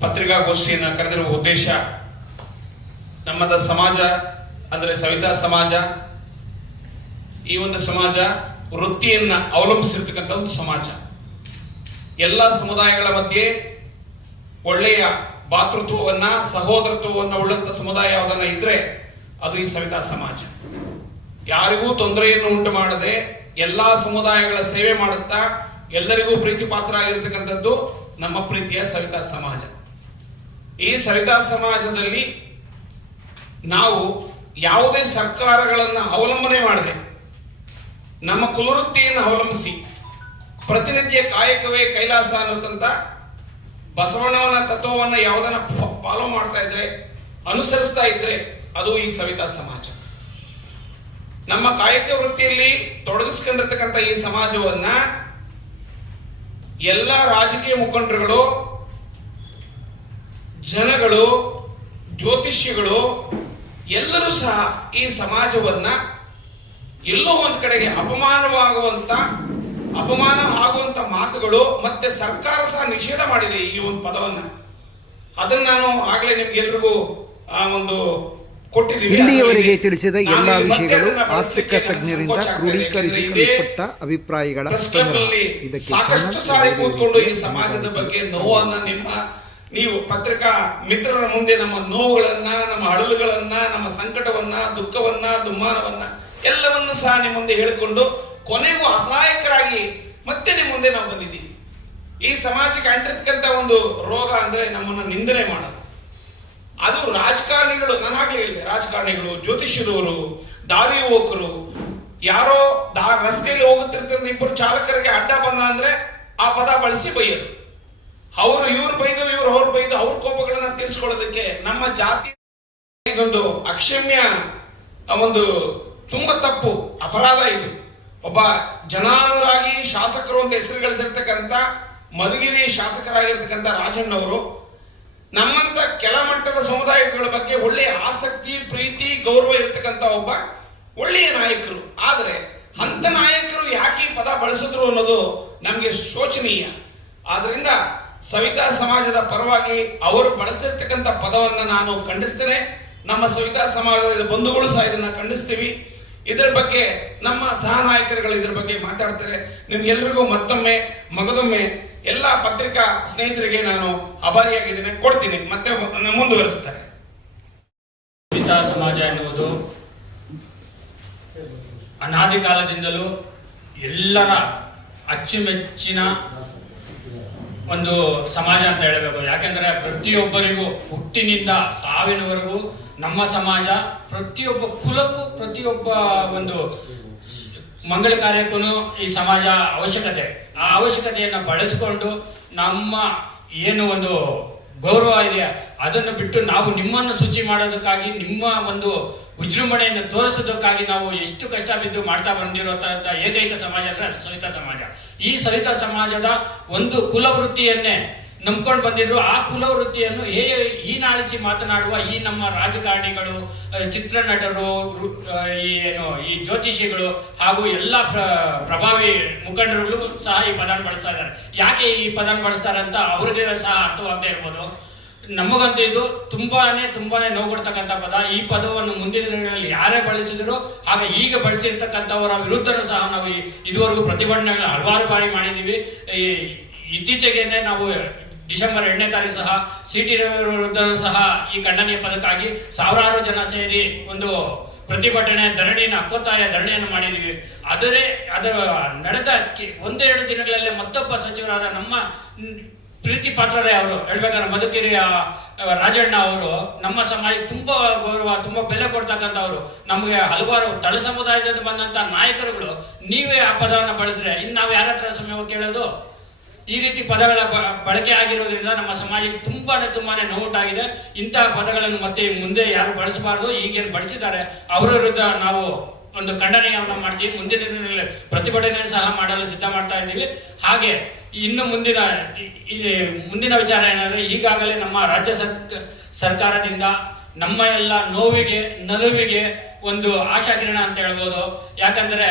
ಪತ್ರಿಕಾಗೋಷ್ಠಿಯನ್ನು ಕರೆದಿರುವ ಉದ್ದೇಶ ನಮ್ಮದ ಸಮಾಜ, ಅಂದರೆ ಸವಿತಾ ಸಮಾಜ, ಈ ಒಂದು ಸಮಾಜ ವೃತ್ತಿಯನ್ನ ಅವಲಂಬಿಸಿರ್ತಕ್ಕಂಥ ಒಂದು ಸಮಾಜ. ಎಲ್ಲ ಸಮುದಾಯಗಳ ಮಧ್ಯೆ ಒಳ್ಳೆಯ ಭಾತೃತ್ವವನ್ನ, ಸಹೋದರತ್ವವನ್ನು ಉಳ್ಳಂತ ಸಮುದಾಯ ಯಾವುದನ್ನ ಇದ್ರೆ ಅದು ಈ ಸವಿತಾ ಸಮಾಜ. ಯಾರಿಗೂ ತೊಂದರೆಯನ್ನು ಉಂಟು ಮಾಡದೆ ಎಲ್ಲಾ ಸಮುದಾಯಗಳ ಸೇವೆ ಮಾಡುತ್ತಾ ಎಲ್ಲರಿಗೂ ಪ್ರೀತಿ ಪಾತ್ರ ಆಗಿರ್ತಕ್ಕಂಥದ್ದು ನಮ್ಮ ಪ್ರೀತಿಯ ಸವಿತಾ ಸಮಾಜ. ಈ ಸರಿತಾ ಸಮಾಜದಲ್ಲಿ ನಾವು ಯಾವುದೇ ಸರ್ಕಾರಗಳನ್ನು ಅವಲಂಬನೆ ಮಾಡದೆ ನಮ್ಮ ಕುಲವೃತ್ತಿಯನ್ನು ಅವಲಂಬಿಸಿ. ಪ್ರತಿನಿತ್ಯ ಕಾಯಕವೇ ಕೈಲಾಸ ಅನ್ನುವಂತ ಬಸವಣ್ಣವನ ತತ್ವವನ್ನ ಯಾವುದನ್ನ ಫಾಲೋ ಮಾಡ್ತಾ ಇದ್ರೆ, ಅನುಸರಿಸ್ತಾ ಇದ್ರೆ ಅದು ಈ ಸವಿತಾ ಸಮಾಜ. ನಮ್ಮ ಕಾಯಕ ವೃತ್ತಿಯಲ್ಲಿ ತೊಡಗಿಸ್ಕೊಂಡಿರ್ತಕ್ಕಂಥ ಈ ಸಮಾಜವನ್ನ ಎಲ್ಲ ರಾಜಕೀಯ ಮುಖಂಡರುಗಳು ಜನಗಳು ಜ್ಯೋತಿಷ್ಯಗಳು ಎಲ್ಲರೂ ಸಹ ಈ ಸಮಾಜವನ್ನ ಎಲ್ಲೋ ಒಂದು ಕಡೆಗೆ ಅಪಮಾನವಾಗುವಂತ ಅಪಮಾನ ಆಗುವಂತ ಮಾತುಗಳು ಮತ್ತೆ ಸರ್ಕಾರ ಸಹ ನಿಷೇಧ ಮಾಡಿದೆ ಈ ಒಂದು ಪದವನ್ನ. ಅದನ್ನ ನಾನು ಆಗ್ಲೇ ನಿಮ್ಗೆಲ್ರಿಗೂ ಆ ಒಂದು ಕೊಟ್ಟಿದ್ದೀವಿ. ಇಲ್ಲಿಯವರೆಗೆ ತಿಳಿಸಿದ ಎಲ್ಲಾ ವಿಷಯಗಳು ಆಸ್ತಿಕ ತಜ್ಞರಿಂದ ಕ್ರೋಢೀಕರಿಸಿಕೊಳ್ಳಲ್ಪಟ್ಟ ಅಭಿಪ್ರಾಯಗಳ ಇದಕ್ಕೆ ಸಾಕಷ್ಟು ಸಾರಿ ಕೂತ್ಕೊಂಡು ಈ ಸಮಾಜದ ಬಗ್ಗೆ ನೋವನ್ನ ನಿಮ್ಮ ನೀವು ಪತ್ರಿಕಾ ಮಿತ್ರರ ಮುಂದೆ ನಮ್ಮ ನೋವುಗಳನ್ನ, ನಮ್ಮ ಅಳಲುಗಳನ್ನ, ನಮ್ಮ ಸಂಕಟವನ್ನ, ದುಃಖವನ್ನ, ದುಮ್ಮಾನವನ್ನ ಎಲ್ಲವನ್ನ ಸಹ ನಿಮ್ಮ ಮುಂದೆ ಹೇಳಿಕೊಂಡು ಕೊನೆಗೂ ಅಸಹಾಯಕರಾಗಿ ಮತ್ತೆ ನಿಮ್ಮ ಮುಂದೆ ನಾವು ಬಂದಿದ್ದೀವಿ. ಈ ಸಮಾಜಕ್ಕೆ ಅಂಟಿರ್ತಕ್ಕಂಥ ಒಂದು ರೋಗ ಅಂದ್ರೆ ನಮ್ಮನ್ನು ನಿಂದನೆ ಮಾಡೋದು. ಅದು ರಾಜಕಾರಣಿಗಳು ನಾನಾಗ್ಲೇ ಹೇಳಿದೆ, ರಾಜಕಾರಣಿಗಳು, ಜ್ಯೋತಿಷ್ಯದವರು, ದಾರಿ ಹೋಕರು ಯಾರೋ ದಾ ರಸ್ತೆಯಲ್ಲಿ ಹೋಗುತ್ತಿರ್ತಕ್ಕಂಥ ಇಬ್ಬರು ಚಾಲಕರಿಗೆ ಅಡ್ಡ ಬಂದ ಅಂದ್ರೆ ಆ ಪದ ಬಳಸಿ ಬೈಯೋದು ಅವರು ಇವ್ರು ಬೈದು, ಇವ್ರು ಅವ್ರು ಬೈದು, ಅವ್ರ ಕೋಪಗಳನ್ನ ತೀರಿಸ್ಕೊಳ್ಳೋದಕ್ಕೆ ನಮ್ಮ ಜಾತಿ ಇದೊಂದು ಅಕ್ಷಮ್ಯ ಒಂದು ತುಂಬಾ ತಪ್ಪು ಅಪರಾಧ ಇದು. ಒಬ್ಬ ಜನಾನುರಾಗಿ ಶಾಸಕರು ಅಂತ ಹೆಸರು ಗಳಿಸಿರ್ತಕ್ಕಂಥ ಮಧುಗಿರಿ ಶಾಸಕರಾಗಿರ್ತಕ್ಕಂಥ ರಾಜಣ್ಣವರು ನಮ್ಮಂತ ಕೆಳಮಟ್ಟದ ಸಮುದಾಯಗಳ ಬಗ್ಗೆ ಒಳ್ಳೆಯ ಆಸಕ್ತಿ, ಪ್ರೀತಿ, ಗೌರವ ಇರತಕ್ಕಂತ ಒಬ್ಬ ಒಳ್ಳೆಯ ನಾಯಕರು. ಆದರೆ ಅಂತ ನಾಯಕರು ಯಾಕೆ ಪದ ಬಳಸಿದ್ರು ಅನ್ನೋದು ನಮಗೆ ಶೋಚನೀಯ. ಆದ್ರಿಂದ ಸವಿತಾ ಸಮಾಜದ ಪರವಾಗಿ ಅವರು ಬಳಸಿರ್ತಕ್ಕಂಥ ಪದವನ್ನು ನಾನು ಖಂಡಿಸ್ತೇನೆ. ನಮ್ಮ ಸವಿತಾ ಸಮಾಜದ ಬಂಧುಗಳು ಸಹ ಇದನ್ನ ಖಂಡಿಸ್ತೀವಿ. ಇದರ ಬಗ್ಗೆ ನಮ್ಮ ಸಹ ನಾಯಕರುಗಳು ಇದ್ರ ಬಗ್ಗೆ ಮಾತಾಡ್ತಾರೆ. ನಿಮ್ಗೆಲ್ರಿಗೂ ಮತ್ತೊಮ್ಮೆ, ಮಗದೊಮ್ಮೆ ಎಲ್ಲ ಪತ್ರಿಕಾ ಸ್ನೇಹಿತರಿಗೆ ನಾನು ಆಭಾರಿಯಾಗಿದ್ದೇನೆ. ಕೊಡ್ತೀನಿ, ಮತ್ತೆ ಮುಂದುವರಿಸ್ತಾರೆ ಸವಿತಾ ಸಮಾಜ ಎನ್ನುವುದು ಅನಾದಿ ಕಾಲದಿಂದಲೂ ಎಲ್ಲರ ಅಚ್ಚುಮೆಚ್ಚಿನ ಒಂದು ಸಮಾಜ ಅಂತ ಹೇಳಬೇಕು. ಯಾಕೆಂದರೆ ಪ್ರತಿಯೊಬ್ಬರಿಗೂ ಹುಟ್ಟಿನಿಂದ ಸಾವಿನವರೆಗೂ ನಮ್ಮ ಸಮಾಜ ಪ್ರತಿಯೊಬ್ಬ ಕುಲಕ್ಕೂ ಪ್ರತಿಯೊಬ್ಬ ಒಂದು ಮಂಗಳ ಕಾರ್ಯಕ್ಕೂ ಈ ಸಮಾಜ ಅವಶ್ಯಕತೆ. ಆ ಅವಶ್ಯಕತೆಯನ್ನು ಬಳಸಿಕೊಂಡು ನಮ್ಮ ಏನು ಒಂದು ಗೌರವ ಇದೆ, ಅದನ್ನು ಬಿಟ್ಟು ನಾವು ನಿಮ್ಮನ್ನು ಶುಚಿ ಮಾಡೋದಕ್ಕಾಗಿ, ನಿಮ್ಮ ಒಂದು ವಿಜೃಂಭಣೆಯನ್ನು ತೋರಿಸೋದಕ್ಕಾಗಿ ನಾವು ಎಷ್ಟು ಕಷ್ಟ ಬಿದ್ದು ಮಾಡ್ತಾ ಬಂದಿರೋ ಏಕೈಕ ಸಮಾಜ ಅಂದರೆ ಸವಿತಾ ಸಮಾಜ. ಈ ಸವಿತ ಸಮಾಜದ ಒಂದು ಕುಲವೃತ್ತಿಯನ್ನೇ ನಂಬ್ಕೊಂಡು ಬಂದಿದ್ರು. ಆ ಕುಲವೃತ್ತಿಯನ್ನು ಹೇ ಹೀನಾಳಿಸಿ ಮಾತನಾಡುವ ಈ ನಮ್ಮ ರಾಜಕಾರಣಿಗಳು ಚಿತ್ರನಟರು ಈ ಏನು, ಈ ಜ್ಯೋತಿಷಿಗಳು ಹಾಗೂ ಎಲ್ಲ ಪ್ರ, ಪ್ರಭಾವಿ ಮುಖಂಡರುಗಳು ಸಹ ಈ ಪದಾನ ಬಳಸ್ತಾ ಇದ್ದಾರೆ. ಯಾಕೆ ಈ ಪದಾನ ಬಳಸ್ತಾರೆ ಅಂತ ಅವ್ರಿಗೆ ಸಹ ಅರ್ಥವಾಗದೇ ಇರ್ಬೋದು. ನಮಗಂತೂ ಇದು ತುಂಬಾನೇ ತುಂಬಾನೇ ನೋವು ಕೊಡ್ತಕ್ಕಂಥ ಪದ. ಈ ಪದವನ್ನು ಮುಂದಿನ ದಿನಗಳಲ್ಲಿ ಯಾರೇ ಬಳಸಿದ್ರು, ಆಗ ಈಗ ಬಳಸಿರ್ತಕ್ಕಂಥವರ ವಿರುದ್ಧನೂ ಸಹ ನಾವು ಇದುವರೆಗೂ ಪ್ರತಿಭಟನೆಗಳನ್ನ ಹಲವಾರು ಬಾರಿ ಮಾಡಿದ್ದೀವಿ. ಈ ಇತ್ತೀಚೆಗೆನೆ ನಾವು ಡಿಸೆಂಬರ್ ಎರಡನೇ ತಾರೀಕು ಸಹ ಸಿ ಟಿ ವಿರುದ್ಧನೂ ಸಹ ಈ ಖಂಡನೀಯ ಪದಕ್ಕಾಗಿ ಸಾವಿರಾರು ಜನ ಸೇರಿ ಒಂದು ಪ್ರತಿಭಟನೆ, ಧರಣಿಯನ್ನು, ಅಕ್ಕೊತ್ತಾಯ ಧರಣಿಯನ್ನು ಮಾಡಿದ್ದೀವಿ. ಆದರೆ ಅದರ ನಡೆದ ಒಂದೆರಡು ದಿನಗಳಲ್ಲೇ ಮತ್ತೊಬ್ಬ ಸಚಿವರಾದ ನಮ್ಮ ಪ್ರೀತಿ ಪಾತ್ರರೇ ಅವರು. ಹೇಳ್ಬೇಕಾದ್ರೆ ಮಧುಗಿರಿಯ ರಾಜಣ್ಣ ಅವರು ನಮ್ಮ ಸಮಾಜಕ್ಕೆ ತುಂಬಾ ಗೌರವ, ತುಂಬಾ ಬೆಲೆ ಕೊಡ್ತಕ್ಕಂಥವ್ರು. ನಮಗೆ ಹಲವಾರು ತಳ ಸಮುದಾಯದಿಂದ ಬಂದಂತ ನಾಯಕರುಗಳು, ನೀವೇ ಆ ಪದವನ್ನು ಬಳಸಿದ್ರೆ ಇನ್ನು ನಾವು ಯಾರ ಹತ್ರ ಸಮಯ ಕೇಳೋದು? ಈ ರೀತಿ ಪದಗಳ ಬಳಕೆ ಆಗಿರೋದ್ರಿಂದ ನಮ್ಮ ಸಮಾಜಕ್ಕೆ ತುಂಬಾನೇ ತುಂಬಾನೇ ನೋವುಟಾಗಿದೆ. ಇಂತಹ ಪದಗಳನ್ನು ಮತ್ತೆ ಮುಂದೆ ಯಾರು ಬಳಸಬಾರದು, ಈಗೇನು ಬಳಸಿದ್ದಾರೆ, ಅವರ ವಿರುದ್ಧ ನಾವು ಒಂದು ಖಂಡನೆಯನ್ನು ಮಾಡ್ತೀವಿ. ಮುಂದಿನ ದಿನಗಳಲ್ಲಿ ಪ್ರತಿಭಟನೆ ಸಹ ಮಾಡಲು ಸಿದ್ಧ ಮಾಡ್ತಾ ಇದ್ದೀವಿ. ಹಾಗೆ ಇನ್ನು ಮುಂದಿನ ಇಲ್ಲಿ ಮುಂದಿನ ವಿಚಾರ ಏನಂದ್ರೆ ಈಗಾಗಲೇ ನಮ್ಮ ರಾಜ್ಯ ಸರ್ಕ ಸರ್ಕಾರದಿಂದ ನಮ್ಮ ಎಲ್ಲ ನೋವಿಗೆ, ನಲುವಿಗೆ ಒಂದು ಆಶಾಕಿರಣ ಅಂತ ಹೇಳ್ಬೋದು. ಯಾಕಂದ್ರೆ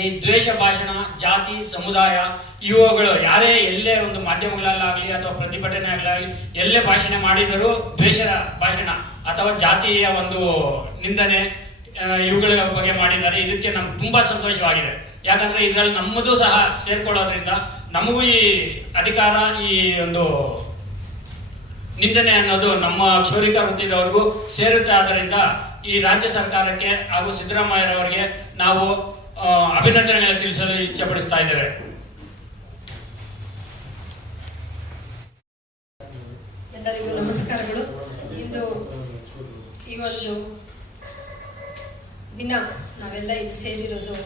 ಈ ದ್ವೇಷ ಭಾಷಣ, ಜಾತಿ, ಸಮುದಾಯ ಇವುಗಳು ಯಾರೇ ಎಲ್ಲೇ ಒಂದು ಮಾಧ್ಯಮಗಳಲ್ಲಾಗಲಿ ಅಥವಾ ಪ್ರತಿಭಟನೆ ಆಗಲಾಗಲಿ ಎಲ್ಲೇ ಭಾಷಣ ಮಾಡಿದರೂ ದ್ವೇಷದ ಭಾಷಣ ಅಥವಾ ಜಾತಿಯ ಒಂದು ನಿಂದನೆ ಇವುಗಳ ಬಗ್ಗೆ ಮಾಡಿದ್ದಾರೆ. ಇದಕ್ಕೆ ನಮ್ಗೆ ತುಂಬಾ ಸಂತೋಷವಾಗಿದೆ. ಯಾಕಂದ್ರೆ ಇದರಲ್ಲಿ ನಮ್ಮದು ಸಹ ಸೇರ್ಕೊಳ್ಳೋದ್ರಿಂದ ನಮಗೂ ಈ ಅಧಿಕಾರ, ಈ ಒಂದು ನಿಂದನೆ ಅನ್ನೋದು ನಮ್ಮ ಕ್ಷೌರಿಕ ವೃತ್ತಿದವರೆಗೂ ಸೇರುತ್ತೆ. ಆದ್ದರಿಂದ ಈ ರಾಜ್ಯ ಸರ್ಕಾರಕ್ಕೆ ಹಾಗೂ ಸಿದ್ದರಾಮಯ್ಯರವರಿಗೆ ನಾವು ಅಭಿನಂದನೆಗಳನ್ನು ತಿಳಿಸಲು ಇಚ್ಛೆಪಡಿಸ್ತಾ ಇದ್ದೇವೆ. ಎಲ್ಲರಿಗೂ ನಮಸ್ಕಾರಗಳು. ಇಂದು ಈ ಒಂದು ದಿನ ನಾವೆಲ್ಲ ಇಲ್ಲಿ ಸೇರಿರೋದು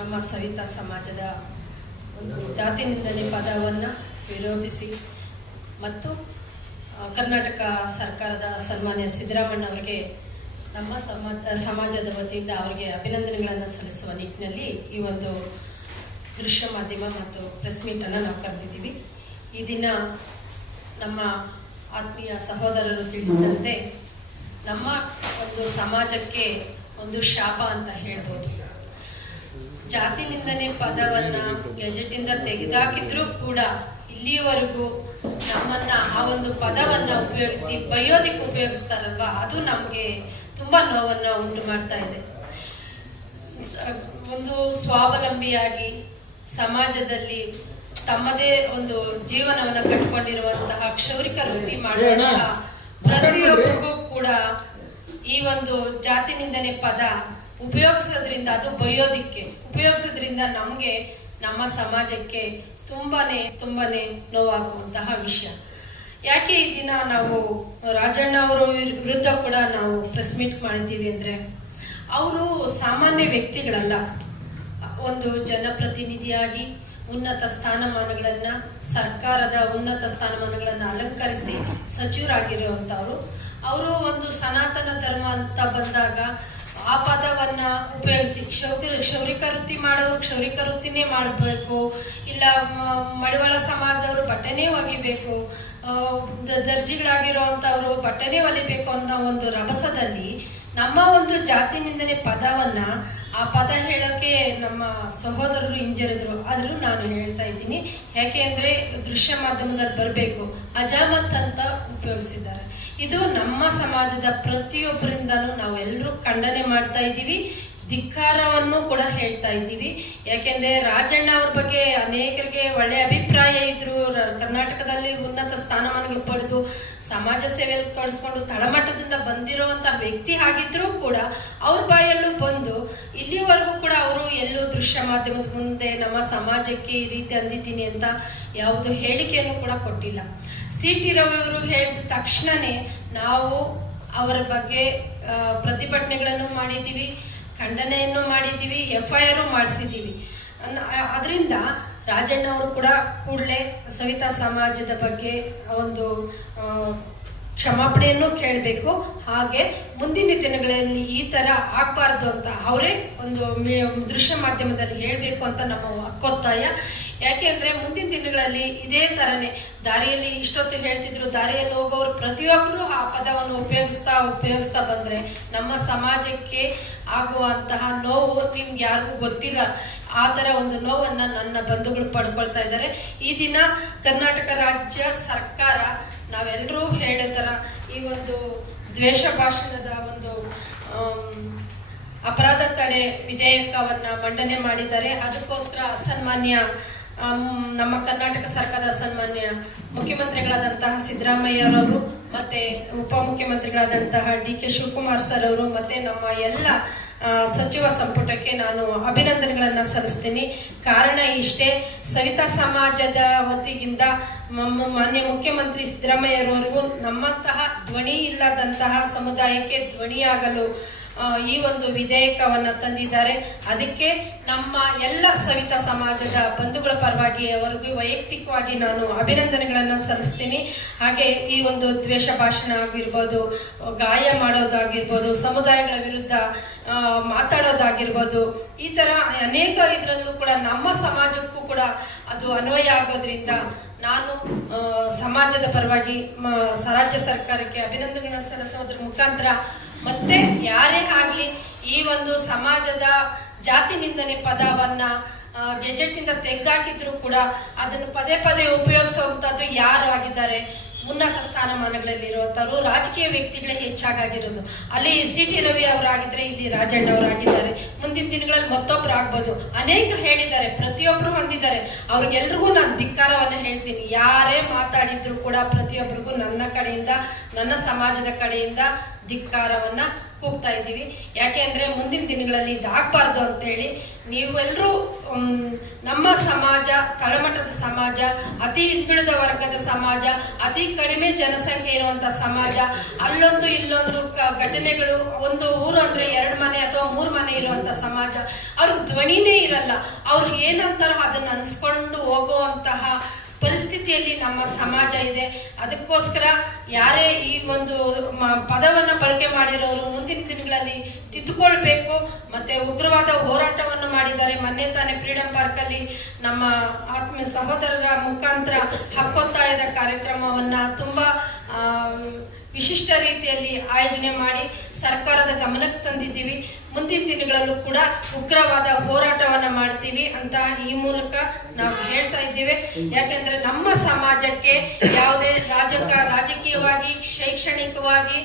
ನಮ್ಮ ಸವಿತಾ ಸಮಾಜದ ಒಂದು ಜಾತಿ ನಿಂದನೆ ಪದವನ್ನು ವಿರೋಧಿಸಿ ಮತ್ತು ಕರ್ನಾಟಕ ಸರ್ಕಾರದ ಸನ್ಮಾನ್ಯ ಸಿದ್ದರಾಮಣ್ಣ ಅವರಿಗೆ ನಮ್ಮ ಸಮಾಜ ಸಮಾಜದ ವತಿಯಿಂದ ಅವರಿಗೆ ಅಭಿನಂದನೆಗಳನ್ನು ಸಲ್ಲಿಸುವ ನಿಟ್ಟಿನಲ್ಲಿ ಈ ಒಂದು ದೃಶ್ಯ ಮಾಧ್ಯಮ ಮತ್ತು ಪ್ರೆಸ್ ಮೀಟನ್ನು ನಾವು ಕರೆದಿದ್ದೀವಿ. ಈ ದಿನ ನಮ್ಮ ಆತ್ಮೀಯ ಸಹೋದರರು ತಿಳಿಸಿದಂತೆ ನಮ್ಮ ಒಂದು ಸಮಾಜಕ್ಕೆ ಒಂದು ಶಾಪ ಅಂತ ಹೇಳ್ಬೋದು. ಜಾತಿ ನಿಂದನೆ ಪದವನ್ನ ಗೆಜೆಟಿಂದ ತೆಗೆದಾಕಿದ್ರೂ ಕೂಡ ಇಲ್ಲಿಯವರೆಗೂ ನಮ್ಮನ್ನ ಆ ಒಂದು ಪದವನ್ನ ಉಪಯೋಗಿಸಿ ಬಯೋದಿಕ್ ಉಪಯೋಗಿಸ್ತಾರಲ್ವಾ? ಅದು ನಮಗೆ ತುಂಬಾ ನೋವನ್ನ ಉಂಟು ಮಾಡ್ತಾ ಇದೆ. ಒಂದು ಸ್ವಾವಲಂಬಿಯಾಗಿ ಸಮಾಜದಲ್ಲಿ ತಮ್ಮದೇ ಒಂದು ಜೀವನವನ್ನ ಕಟ್ಕೊಂಡಿರುವಂತಹ ಕ್ಷೌರಿಕ ವೃತ್ತಿ ಮಾಡುವಂತಹ ಪ್ರತಿಯೊಬ್ಬರಿಗೂ ಕೂಡ ಈ ಒಂದು ಜಾತಿ ನಿಂದನೆ ಪದ ಉಪಯೋಗಿಸೋದ್ರಿಂದ ಅದು ಬಯ್ಯೋದಿಕ್ಕೆ ಉಪಯೋಗಿಸೋದ್ರಿಂದ ನಮಗೆ, ನಮ್ಮ ಸಮಾಜಕ್ಕೆ ತುಂಬಾನೇ ತುಂಬಾನೇ ನೋವಾಗುವಂತಹ ವಿಷಯ. ಯಾಕೆ ಈ ದಿನ ನಾವು ರಾಜಣ್ಣ ಅವರ ವಿರುದ್ಧ ಕೂಡ ನಾವು ಪ್ರೆಸ್ ಮೀಟ್ ಮಾಡಿದ್ದೀವಿ ಅಂದ್ರೆ, ಅವರು ಸಾಮಾನ್ಯ ವ್ಯಕ್ತಿಗಳಲ್ಲ. ಒಂದು ಜನಪ್ರತಿನಿಧಿಯಾಗಿ ಉನ್ನತ ಸ್ಥಾನಮಾನಗಳನ್ನ, ಸರ್ಕಾರದ ಉನ್ನತ ಸ್ಥಾನಮಾನಗಳನ್ನು ಅಲಂಕರಿಸಿ ಸಚಿವರಾಗಿರುವಂಥವ್ರು ಅವರು ಒಂದು ಸನಾತನ ಧರ್ಮ ಅಂತ ಬಂದಾಗ ಆ ಪದವನ್ನ ಉಪಯೋಗಿಸಿ. ಕ್ಷೌರಿ ಕ್ಷೌರಿಕ ವೃತ್ತಿ ಮಾಡೋರು ಕ್ಷೌರಿಕ ವೃತ್ತಿನೇ ಮಾಡಬೇಕು. ಇಲ್ಲ ಮಡಿವಾಳ ಸಮಾಜದವರು ಬಟ್ಟೆನೇ ಒಗಿಬೇಕು. ದರ್ಜಿಗಳಾಗಿರುವಂಥವ್ರು ಬಟ್ಟೆನೇ ಒಲಿಬೇಕು ಅನ್ನೋ ಒಂದು ರಭಸದಲ್ಲಿ ನಮ್ಮ ಒಂದು ಜಾತಿನಿಂದನೇ ಪದವನ್ನ ಆ ಪದ ಹೇಳೋಕೆ ನಮ್ಮ ಸಹೋದರರು, ಹಿಂಜರಿದ್ರು. ಆದರೂ ನಾನು ಹೇಳ್ತಾ ಇದ್ದೀನಿ. ಯಾಕೆ ಅಂದರೆ ದೃಶ್ಯ ಮಾಧ್ಯಮದಲ್ಲಿ ಬರಬೇಕು. ಅಜಾಮತ್ ಅಂತ ಉಪಯೋಗಿಸಿದ್ದಾರೆ. ಇದು ನಮ್ಮ ಸಮಾಜದ ಪ್ರತಿಯೊಬ್ಬರಿಂದಲೂ ನಾವೆಲ್ಲರೂ ಖಂಡನೆ ಮಾಡ್ತಾ ಇದ್ದೀವಿ, ಧಿಕ್ಕಾರವನ್ನು ಕೂಡ ಹೇಳ್ತಾ ಇದ್ದೀವಿ. ಯಾಕೆಂದ್ರೆ ರಾಜಣ್ಣ ಅವ್ರ ಬಗ್ಗೆ ಅನೇಕರಿಗೆ ಒಳ್ಳೆ ಅಭಿಪ್ರಾಯ ಇದ್ರು. ಕರ್ನಾಟಕದಲ್ಲಿ ಉನ್ನತ ಸ್ಥಾನಮಾನಗಳು ಪಡೆದು ಸಮಾಜ ಸೇವೆಯಲ್ಲಿ ತೊಡಸ್ಕೊಂಡು ತಳಮಟ್ಟದಿಂದ ಬಂದಿರುವಂತ ವ್ಯಕ್ತಿ ಆಗಿದ್ರೂ ಕೂಡ ಅವ್ರ ಬಾಯಲ್ಲೂ ಬಂದು ಇಲ್ಲಿವರೆಗೂ ಕೂಡ ಅವರು ಎಲ್ಲೂ ದೃಶ್ಯ ಮಾಧ್ಯಮದ ಮುಂದೆ ನಮ್ಮ ಸಮಾಜಕ್ಕೆ ಈ ರೀತಿ ಅಂದಿದ್ದೀನಿ ಅಂತ ಯಾವುದು ಹೇಳಿಕೆಯನ್ನು ಕೂಡ ಕೊಟ್ಟಿಲ್ಲ. ಸಿ ಟಿ ರವಿ ಅವರು ಹೇಳಿದ ತಕ್ಷಣನೇ ನಾವು ಅವರ ಬಗ್ಗೆ ಪ್ರತಿಭಟನೆಗಳನ್ನು ಮಾಡಿದ್ದೀವಿ, ಖಂಡನೆಯನ್ನು ಮಾಡಿದ್ದೀವಿ, ಎಫ್ ಐ ಆರು ಮಾಡಿಸಿದ್ದೀವಿ. ಅದರಿಂದ ರಾಜಣ್ಣ ಅವರು ಕೂಡ ಕೂಡಲೇ ಸವಿತಾ ಸಮಾಜದ ಬಗ್ಗೆ ಒಂದು ಕ್ಷಮಾಪಣೆಯನ್ನು ಕೇಳಬೇಕು. ಹಾಗೆ ಮುಂದಿನ ದಿನಗಳಲ್ಲಿ ಈ ತರ ಆಗಬಾರ್ದು ಅಂತ ಅವರೇ ಒಂದು ದೃಶ್ಯ ಮಾಧ್ಯಮದಲ್ಲಿ ಹೇಳಬೇಕು ಅಂತ ನಮ್ಮ ಹಕ್ಕೊತ್ತಾಯ ಅಂದರೆ ಮುಂದಿನ ದಿನಗಳಲ್ಲಿ ಇದೇ ತರನೇ ದಾರಿಯಲ್ಲಿ ಇಷ್ಟೊತ್ತು ಹೇಳ್ತಿದ್ರು, ದಾರಿಯಲ್ಲಿ ಹೋಗೋರು ಪ್ರತಿಯೊಬ್ಬರು ಆ ಪದವನ್ನು ಉಪಯೋಗಿಸ್ತಾ ಉಪಯೋಗಿಸ್ತಾ ಬಂದ್ರೆ ನಮ್ಮ ಸಮಾಜಕ್ಕೆ ಆಗುವಂತಹ ನೋವು ನಿಮ್ಗೆ ಯಾರಿಗೂ ಗೊತ್ತಿಲ್ಲ. ಆ ತರ ಒಂದು ನೋವನ್ನ ನನ್ನ ಬಂಧುಗಳು ಪಡ್ಕೊಳ್ತಾ ಇದ್ದಾರೆ. ಈ ದಿನ ಕರ್ನಾಟಕ ರಾಜ್ಯ ಸರ್ಕಾರ ನಾವೆಲ್ಲರೂ ಹೇಳೋ ತರ ಈ ಒಂದು ದ್ವೇಷ ಭಾಷಣದ ಒಂದು ಅಪರಾಧ ತಡೆ ವಿಧೇಯಕವನ್ನ ಮಂಡನೆ ಮಾಡಿದ್ದಾರೆ. ಅದಕ್ಕೋಸ್ಕರ ಅಸನ್ಮಾನ್ಯ ನಮ್ಮ ಕರ್ನಾಟಕ ಸರ್ಕಾರದ ಅಸನ್ಮಾನ್ಯ ಮುಖ್ಯಮಂತ್ರಿಗಳಾದಂತಹ ಸಿದ್ದರಾಮಯ್ಯರವರು ಮತ್ತೆ ಉಪಮುಖ್ಯಮಂತ್ರಿಗಳಾದಂತಹ ಡಿ ಕೆ ಶಿವಕುಮಾರ್ ಸರ್ ಅವರು, ಮತ್ತೆ ನಮ್ಮ ಎಲ್ಲ ಸಚಿವ ಸಂಪುಟಕ್ಕೆ ನಾನು ಅಭಿನಂದನೆಗಳನ್ನು ಸಲ್ಲಿಸ್ತೀನಿ. ಕಾರಣ ಇಷ್ಟೇ, ಸವಿತಾ ಸಮಾಜದ ವತಿಯಿಂದ ಮಾನ್ಯ ಮುಖ್ಯಮಂತ್ರಿ ಸಿದ್ದರಾಮಯ್ಯರವರೆಗೂ ನಮ್ಮಂತಹ ಧ್ವನಿ ಇಲ್ಲದಂತಹ ಸಮುದಾಯಕ್ಕೆ ಧ್ವನಿಯಾಗಲು ಈ ಒಂದು ವಿಧೇಯಕವನ್ನ ತಂದಿದ್ದಾರೆ. ಅದಕ್ಕೆ ನಮ್ಮ ಎಲ್ಲ ಸವಿತಾ ಸಮಾಜದ ಬಂಧುಗಳ ಪರವಾಗಿ ಅವರಿಗೂ ವೈಯಕ್ತಿಕವಾಗಿ ನಾನು ಅಭಿನಂದನೆಗಳನ್ನು ಸಲ್ಲಿಸ್ತೀನಿ. ಹಾಗೆ ಈ ಒಂದು ದ್ವೇಷ ಭಾಷಣ ಆಗಿರ್ಬೋದು, ಗಾಯ ಮಾಡೋದಾಗಿರ್ಬೋದು, ಸಮುದಾಯಗಳ ವಿರುದ್ಧ ಮಾತಾಡೋದಾಗಿರ್ಬೋದು, ಈ ಥರ ಅನೇಕ ಇದರಲ್ಲೂ ಕೂಡ ನಮ್ಮ ಸಮಾಜಕ್ಕೂ ಕೂಡ ಅದು ಅನ್ವಯ ಆಗೋದ್ರಿಂದ ನಾನು ಸಮಾಜದ ಪರವಾಗಿ ರಾಜ್ಯ ಸರ್ಕಾರಕ್ಕೆ ಅಭಿನಂದನೆಗಳನ್ನು ಸಲ್ಲಿಸೋದ್ರ ಮುಖಾಂತರ ಮತ್ತೆ ಯಾರೇ ಆಗ್ಲಿ ಈ ಒಂದು ಸಮಾಜದ ಜಾತಿ ನಿಂದನೆ ಪದವನ್ನ ಆ, ಗೆಜೆಟಿಂದ ತೆಗೆದಾಕಿದ್ರು ಕೂಡ ಅದನ್ನು ಪದೇ ಪದೇ ಉಪಯೋಗಿಸುವಂಥದ್ದು ಯಾರು ಆಗಿದ್ದಾರೆ ಉನ್ನತ ಸ್ಥಾನಮಾನಗಳಲ್ಲಿ ಇರುವಂಥವ್ರು ರಾಜಕೀಯ ವ್ಯಕ್ತಿಗಳೇ ಹೆಚ್ಚಾಗಿರೋದು ಅಲ್ಲಿ ಸಿ ಟಿ ರವಿ ಅವರಾಗಿದ್ರೆ ಇಲ್ಲಿ ರಾಜಣ್ಣ ಅವರಾಗಿದ್ದಾರೆ. ಮುಂದಿನ ದಿನಗಳಲ್ಲಿ ಮತ್ತೊಬ್ರು ಆಗ್ಬೋದು. ಅನೇಕರು ಹೇಳಿದ್ದಾರೆ ಪ್ರತಿಯೊಬ್ಬರು ಹೊಂದಿದ್ದಾರೆ. ಅವ್ರಿಗೆಲ್ರಿಗೂ ನಾನು ಧಿಕ್ಕಾರವನ್ನು ಹೇಳ್ತೀನಿ. ಯಾರೇ ಮಾತಾಡಿದ್ರು ಕೂಡ ಪ್ರತಿಯೊಬ್ಬರಿಗೂ ನನ್ನ ಕಡೆಯಿಂದ ನನ್ನ ಸಮಾಜದ ಕಡೆಯಿಂದ ಧಿಕ್ಕಾರವನ್ನ ಹೋಗ್ತಾ ಇದ್ದೀವಿ. ಯಾಕೆ ಅಂದ್ರೆ ಮುಂದಿನ ದಿನಗಳಲ್ಲಿ ಇದಾಗಬಾರ್ದು ಅಂತೇಳಿ ನೀವೆಲ್ಲರೂ ನಮ್ಮ ಸಮಾಜ, ತಳಮಟ್ಟದ ಸಮಾಜ, ಅತಿ ಹಿಂದುಳಿದ ವರ್ಗದ ಸಮಾಜ, ಅತಿ ಕಡಿಮೆ ಜನಸಂಖ್ಯೆ ಇರುವಂತ ಸಮಾಜ, ಅಲ್ಲೊಂದು ಇಲ್ಲೊಂದು ಘಟನೆಗಳು, ಒಂದು ಊರು ಅಂದ್ರೆ ಎರಡು ಮನೆ ಅಥವಾ ಮೂರು ಮನೆ ಇರುವಂತ ಸಮಾಜ, ಅವ್ರಿಗೆ ಧ್ವನಿನೇ ಇರಲ್ಲ. ಅವ್ರು ಏನಂತಾರೋ ಅದನ್ನ ಅನ್ಸ್ಕೊಂಡು ಹೋಗುವಂತಹ ಪರಿಸ್ಥಿತಿಯಲ್ಲಿ ನಮ್ಮ ಸಮಾಜ ಇದೆ. ಅದಕ್ಕೋಸ್ಕರ ಯಾರೇ ಈ ಒಂದು ಪದವನ್ನು ಬಳಕೆ ಮಾಡಿರೋರು ಮುಂದಿನ ದಿನಗಳಲ್ಲಿ ತಿದ್ದುಕೊಳ್ಬೇಕು. ಮತ್ತೆ ಉಗ್ರವಾದ ಹೋರಾಟವನ್ನು ಮಾಡಿದ್ದಾರೆ. ಮೊನ್ನೆ ತಾನೇ ಫ್ರೀಡಂ ಪಾರ್ಕ್ ಅಲ್ಲಿ ನಮ್ಮ ಆತ್ಮೀಯ ಸಹೋದರರ ಮುಖಾಂತರ ಹಕ್ಕೊತ್ತಾಯದ ಕಾರ್ಯಕ್ರಮವನ್ನ ತುಂಬಾ ವಿಶಿಷ್ಟ ರೀತಿಯಲ್ಲಿ ಆಯೋಜನೆ ಮಾಡಿ ಸರ್ಕಾರದ ಗಮನಕ್ಕೆ ತಂದಿದ್ದೀವಿ. ಮುಂದಿನ ದಿನಗಳಲ್ಲೂ ಕೂಡ ಉಗ್ರವಾದ ಹೋರಾಟವನ್ನ ಮಾಡ್ತೀವಿ ಅಂತ ಈ ಮೂಲಕ ನಾವು ಹೇಳ್ತಾ ಇದ್ದೇವೆ. ಯಾಕಂದ್ರೆ ನಮ್ಮ ಸಮಾಜಕ್ಕೆ ಯಾವುದೇ ರಾಜಕ ರಾಜಕೀಯವಾಗಿ, ಶೈಕ್ಷಣಿಕವಾಗಿ